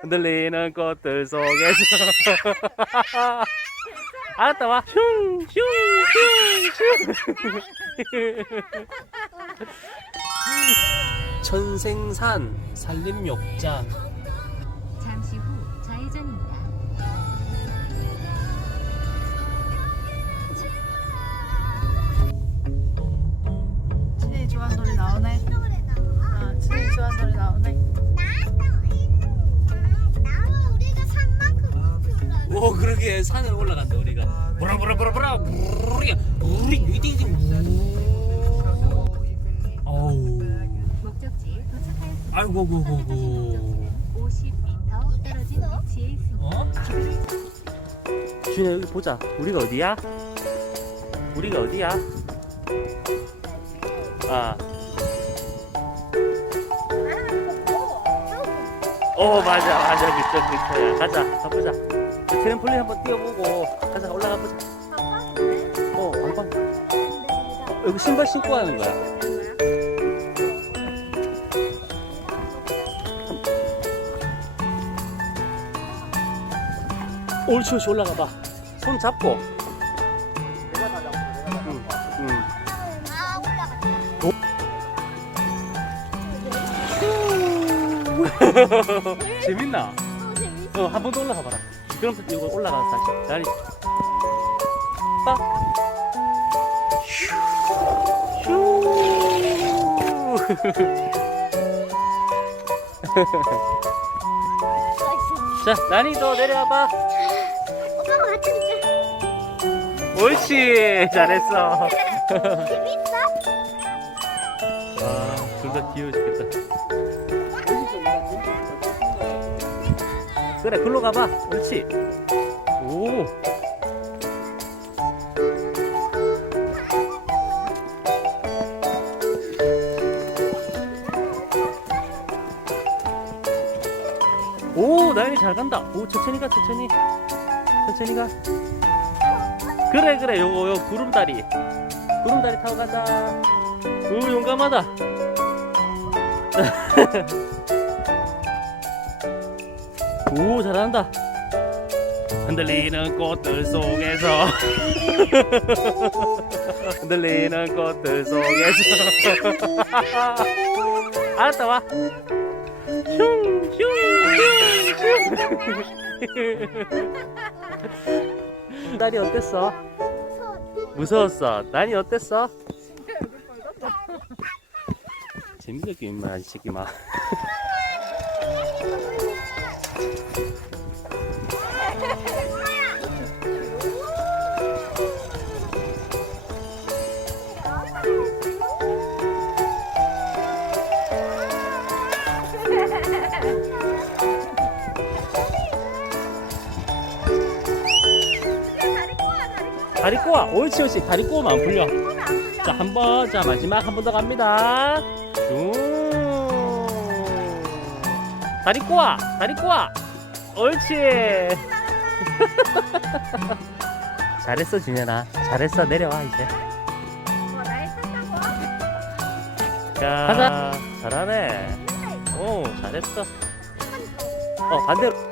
흔들리는 꽃들 속에서. 알았다 와. 천생산 산림욕장 오 그러게. 산을 올라간다 우리가. 브라브라브라브라. 브리야 브리 위딩딩 어우. 목적지에 도착하였습니다. 아이고 고고고 50m 떨어진 위치에 있습니다. 어? 준야 여기 보자. 우리가 어디야? 우리가 어디야? 아. 어 맞아 맞아. 그쵸 야 가자 가보자. 저 트램폴린 한번 뛰어보고 가자 올라가 보자 어 어, 여기 신발 신고 하는 거야 옳지 옳지 올라가 봐 손 잡고 응, 응. 아 올라갔다. 재밌나? 어, 재밌어. 어, 한 번 더 올라가 봐라. 그럼 이거 올라가 다시. 다리. 빡. 슈. 자, 난이도 내려와봐. 오빠가 맞춰줄게. 옳지. 잘했어. 재밌어? 아, 둘 다 귀여워 죽겠다. 그래, 글로 가봐. 옳지. 오. 오, 나연이 잘 간다. 오, 천천히 가, 천천히. 천천히 가. 그래, 그래. 요거, 요 구름다리. 구름다리 타고 가자. 오, 용감하다. 오, 잘한다. 흔들리는 꽃들 속에서. 흔들리는 꽃들 속에서. 알았다, 와. 딸이 어땠어? 무서웠어. 난이 어땠어? 재밌게 임마 이 새끼 마. 다리 꼬아. 옳지 옳지. 다리 꼬으면 안 풀려. 자, 한 번. 자, 마지막 한 번 더 갑니다. 슝. 다리 꼬아. 다리 꼬아. 옳지. 잘했어, 준현아. 잘했어. 내려와, 이제. 자, 가자. 잘하네. 오, 잘했어. 어, 반대로.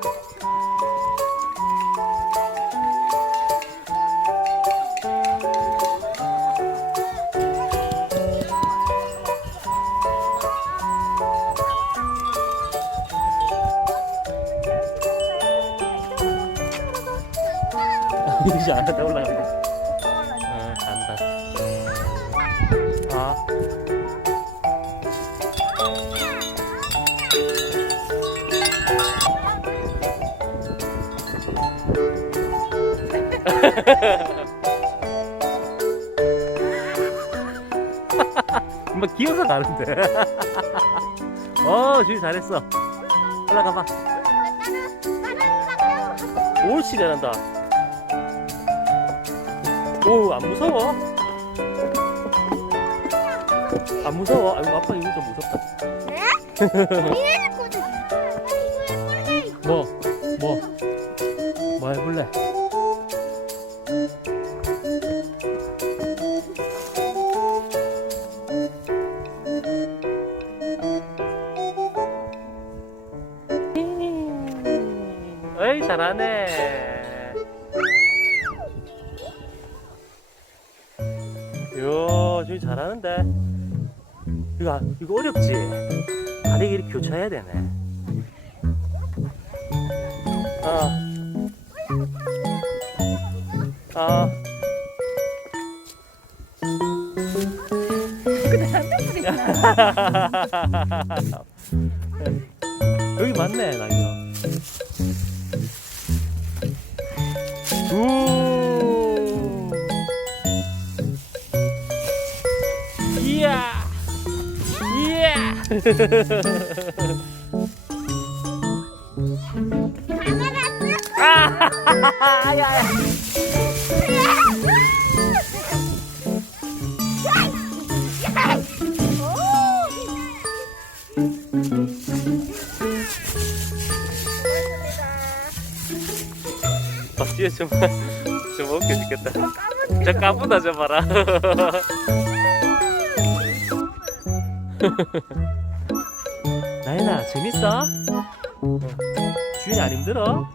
이제 안 하다 올라가. 어, 간다. 아. 막 기어서 가는데. 어, 주희 잘했어. 올라가 봐. 옳지 잘한다. 오, 안 무서워? 안 무서워? 아이고, 아빠 이거 좀 무섭다. 뭐, 뭐, 뭐 해볼래? 아이 잘하네. 요, 저기 잘하는데. 이거 이거 어렵지. 다리 이렇게 교차해야 되네. 어. 어. 근데 있나? 여기 맞네, 나이가. 우. 아, 야, 야. 아, 뒤에 좀, 좀 웃겨 죽겠다. 저 까부다, 저 봐라. 나연아, 재밌어? 주인이 안 힘들어?